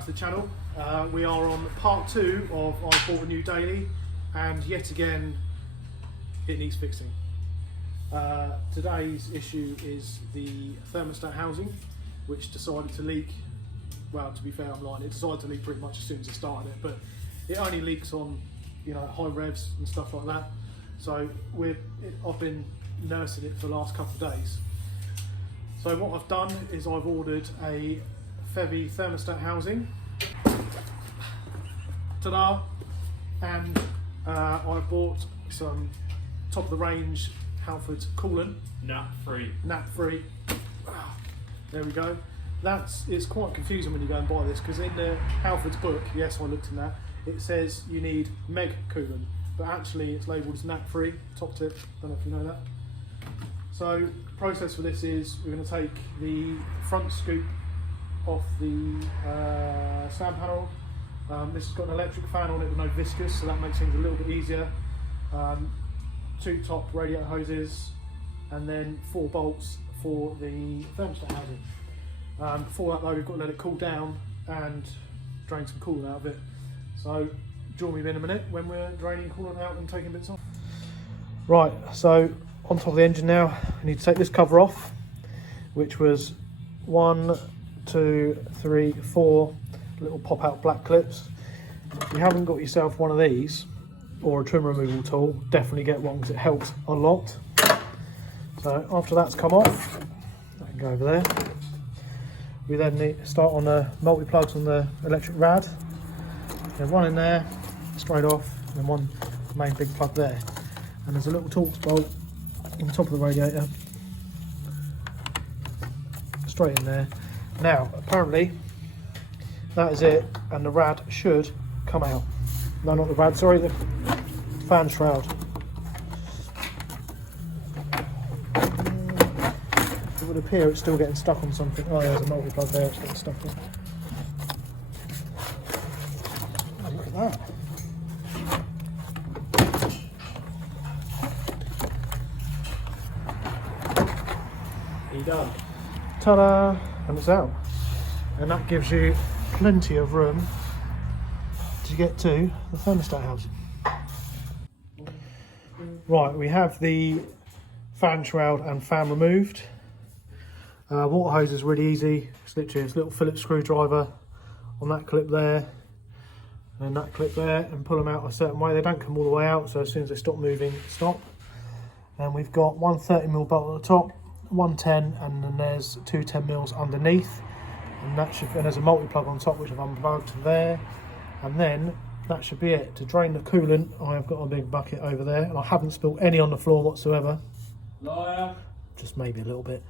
back to the channel. We are on part 2 of I Bought a New Daily, and yet again it needs fixing. Today's issue is the thermostat housing, which decided to leak. Well, to be fair, I'm lying. It decided to leak pretty much as soon as I started it, but it only leaks on, you know, high revs and stuff like that. So I've been nursing it for the last couple of days. So what I've done is I've ordered a Fevi thermostat housing. Ta-da! And I bought some top of the range Halford coolant. Nap free. There we go. It's quite confusing when you go and buy this, because in the Halford's book, yes, I looked in that, it says you need meg coolant, but actually it's labelled as nap free. Top tip, don't know if you know that. So the process for this is we're going to take the front scoop off the stand panel. This has got an electric fan on it with no viscous, so that makes things a little bit easier. 2 top radiator hoses, and then 4 bolts for the thermostat housing. Before that though, we've got to let it cool down and drain some coolant out of it. So join me in a minute when we're draining coolant out and taking bits off. Right, so on top of the engine now, I need to take this cover off, which was 1, 2, 3, 4 little pop out black clips. If you haven't got yourself one of these or a trim removal tool, definitely get one because it helps a lot. So after that's come off, that can go over there. We then need to start on the multi-plugs on the electric rad. There's one in there, straight off, and one main big plug there. And there's a little Torx bolt on the top of the radiator, straight in there. Now, apparently, that is it, and the rad should come out. No, not the rad, sorry, the fan shroud. It would appear it's still getting stuck on something. Oh, there's a multi-plug there, it's getting stuck on. Oh, look at that. Are you done? Ta-da! And it's out. And that gives you plenty of room to get to the thermostat housing. Right, we have the fan shroud and fan removed. Water hose is really easy. It's literally this little Phillips screwdriver on that clip there and that clip there, and pull them out a certain way. They don't come all the way out, so as soon as they stop moving, stop. And we've got one 30mm bolt at the top, one 10, and then there's 2 10mm underneath. And and there's a multi-plug on top which I've unplugged there, and then that should be it. To drain the coolant, I have got a big bucket over there, and I haven't spilled any on the floor whatsoever. Liar. Just maybe a little bit.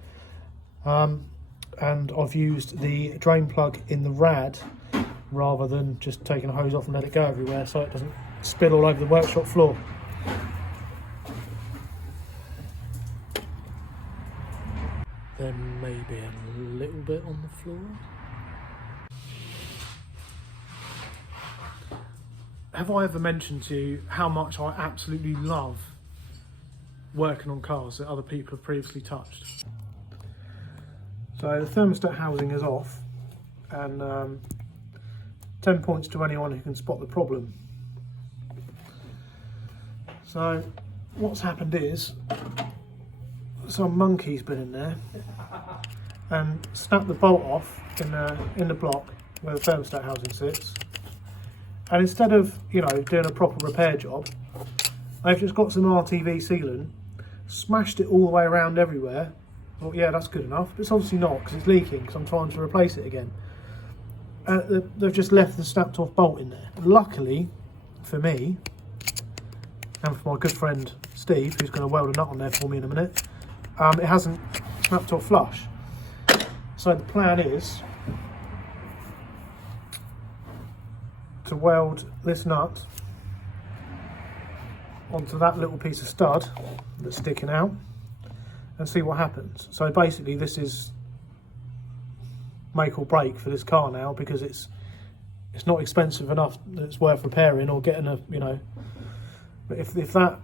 And I've used the drain plug in the rad rather than just taking a hose off and let it go everywhere, so it doesn't spill all over the workshop floor. There may be a little bit on the floor. Have I ever mentioned to you how much I absolutely love working on cars that other people have previously touched? So the thermostat housing is off, and 10 points to anyone who can spot the problem. So what's happened is some monkey's been in there and snapped the bolt off in the block where the thermostat housing sits, and instead of, you know, doing a proper repair job, they've just got some RTV sealant, smashed it all the way around everywhere. Well, yeah, that's good enough, but it's obviously not, because it's leaking, because I'm trying to replace it again. They've just left the snapped off bolt in there. Luckily for me, and for my good friend Steve, who's going to weld a nut on there for me in a minute, it hasn't snapped off flush. So the plan is to weld this nut onto that little piece of stud that's sticking out and see what happens. So basically this is make or break for this car now, because it's not expensive enough that it's worth repairing or getting a, you know, but if that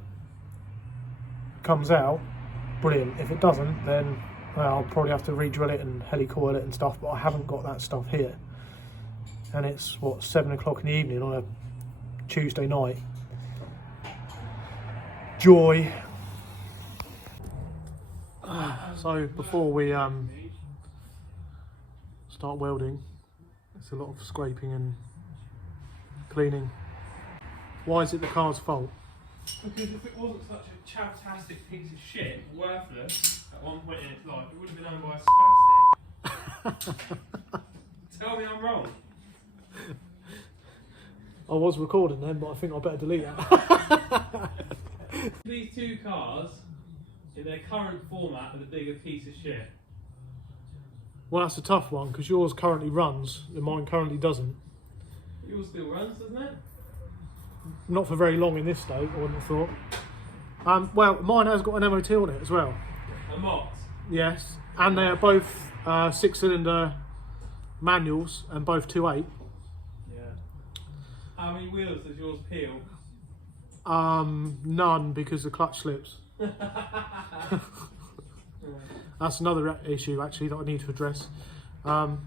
comes out, brilliant. If it doesn't, then well, I'll probably have to re-drill it and helicoil it and stuff, but I haven't got that stuff here. and it's what, 7 o'clock in the evening on a Tuesday night. Joy. So before we start welding, it's a lot of scraping and cleaning. Why is it the car's fault? Because if it wasn't such a chowtastic piece of shit, worthless, at one point in its life, it would have been owned by a spastic. Tell me I'm wrong. I was recording then, but I think I better delete that. These two cars, in their current format, are the bigger piece of shit. Well, that's a tough one, because yours currently runs and mine currently doesn't. Yours still runs, doesn't it? Not for very long in this state, I wouldn't have thought. Well, mine has got an MOT on it as well. A Mott. Yes, and they are both 6-cylinder manuals and both 2.8. Yeah. How many wheels does yours peel? None, because the clutch slips. That's another issue actually that I need to address. When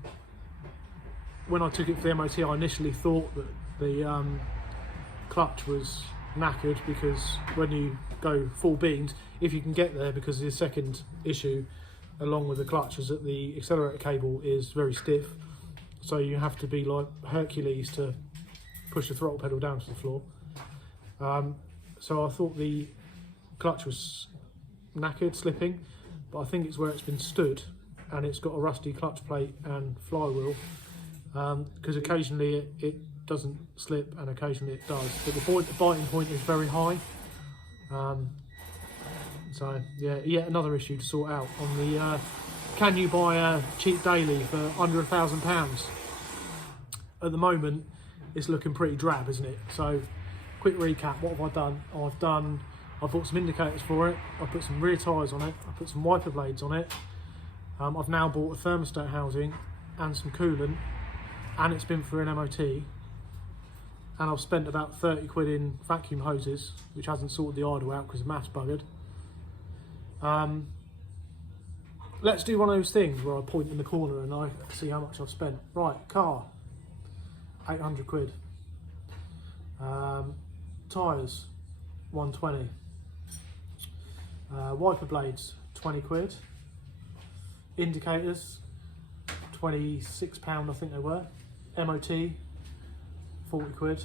I took it for the MOT, I initially thought that the clutch was knackered, because when you go full beans, if you can get there, because the second issue along with the clutch is that the accelerator cable is very stiff, so you have to be like Hercules to push the throttle pedal down to the floor. So I thought the clutch was knackered, slipping, but I think it's where it's been stood and it's got a rusty clutch plate and flywheel, because occasionally it doesn't slip and occasionally it does, but the biting point is very high. So yeah, yet another issue to sort out on the can you buy a cheap daily for under £1,000? At the moment it's looking pretty drab, isn't it? So quick recap, what have I done? I've bought some indicators for it, I've put some rear tyres on it, I've put some wiper blades on it, I've now bought a thermostat housing and some coolant, and it's been for an MOT, and I've spent about 30 quid in vacuum hoses, which hasn't sorted the idle out because the maths buggered. Let's do one of those things where I point in the corner and I see how much I've spent. Right, car, 800 quid. Tyres, 120. Wiper blades, 20 quid. Indicators, £26 I think they were. MOT, 40 quid.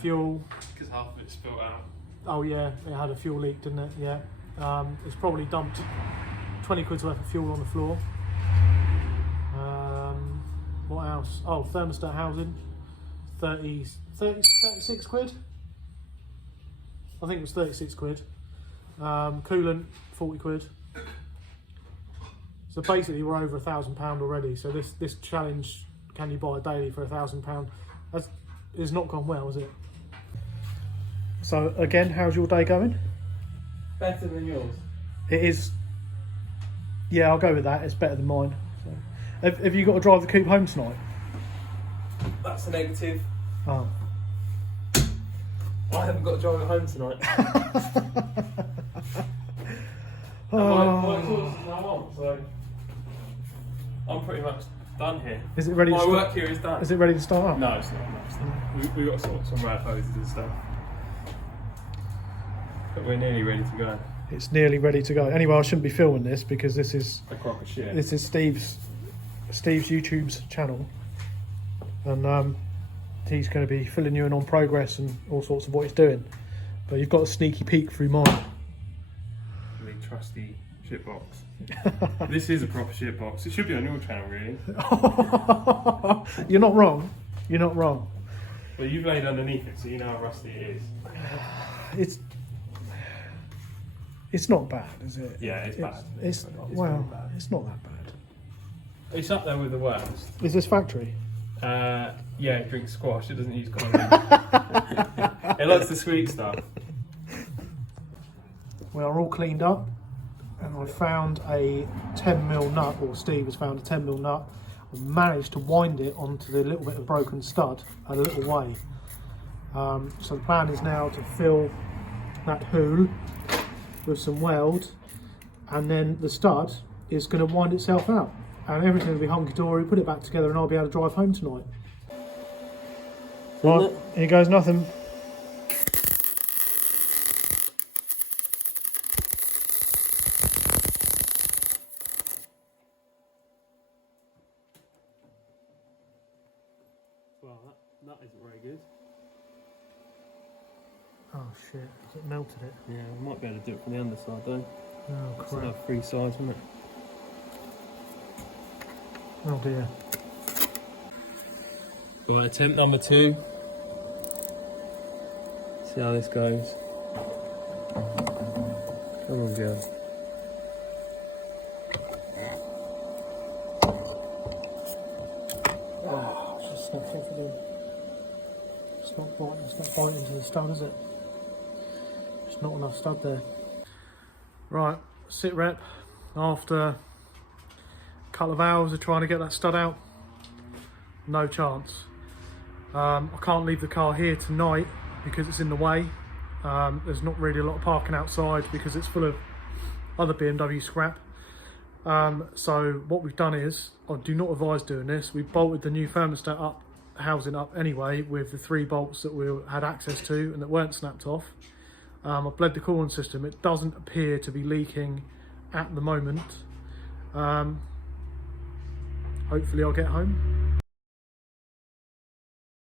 Fuel. Because half of it spilled out. Oh yeah, it had a fuel leak, didn't it? Yeah. It's probably dumped 20 quid's worth of fuel on the floor. What else? Oh, thermostat housing, 36 quid? I think it was 36 quid. Coolant, 40 quid. So basically we're over £1,000 already. So this challenge, can you buy a daily for £1,000? It's not gone well, is it? So again, how's your day going? Better than yours. It is. Yeah, I'll go with that. It's better than mine. So. Have you got to drive the coupe home tonight? That's a negative. Oh. I haven't got to drive it home tonight. My course is now on, so I'm pretty much done here. Is it ready? My work here is done. Is it ready to start up? No, it's not. We've got to sort some wrap hoses and stuff. But we're nearly ready to go. It's nearly ready to go. Anyway, I shouldn't be filming this because this is a crock of shit. This is Steve's YouTube's channel, and he's going to be filling you in on progress and all sorts of what he's doing. But you've got a sneaky peek through mine. The trusty shitbox. This is a proper shitbox. It should be on your channel, really. You're not wrong. You're not wrong. Well, you've laid underneath it, so you know how rusty it is. It's not bad, is it? Yeah, it's bad. It's well, bad. It's not that bad. It's up there with the worst. Is this factory? Yeah, it drinks squash. It doesn't use condom. It likes the sweet stuff. We are all cleaned up, and I found a 10mm nut, or Steve has found a 10mm nut. I managed to wind it onto the little bit of broken stud a little way. So the plan is now to fill that hole with some weld, and then the stud is going to wind itself out, and everything will be hunky-dory, put it back together, and I'll be able to drive home tonight. Right, here goes nothing. Well, that isn't very good. Oh shit, has it melted it? Yeah, we might be able to do it from the underside though. Oh It's crap. another 3 sides, wouldn't it? Oh dear. Go on, attempt number 2. See how this goes. Come on, girl. Oh, it's just snapped off again. It's not biting into the stud, is it? There's not enough stud there. Right, sit rep after a couple of hours of trying to get that stud out. No chance. I can't leave the car here tonight because it's in the way. There's not really a lot of parking outside because it's full of other BMW scrap. So what we've done is, I do not advise doing this, we bolted the new thermostat housing up anyway with the 3 bolts that we had access to and that weren't snapped off. I've bled the cooling system. It doesn't appear to be leaking at the moment. Hopefully I'll get home.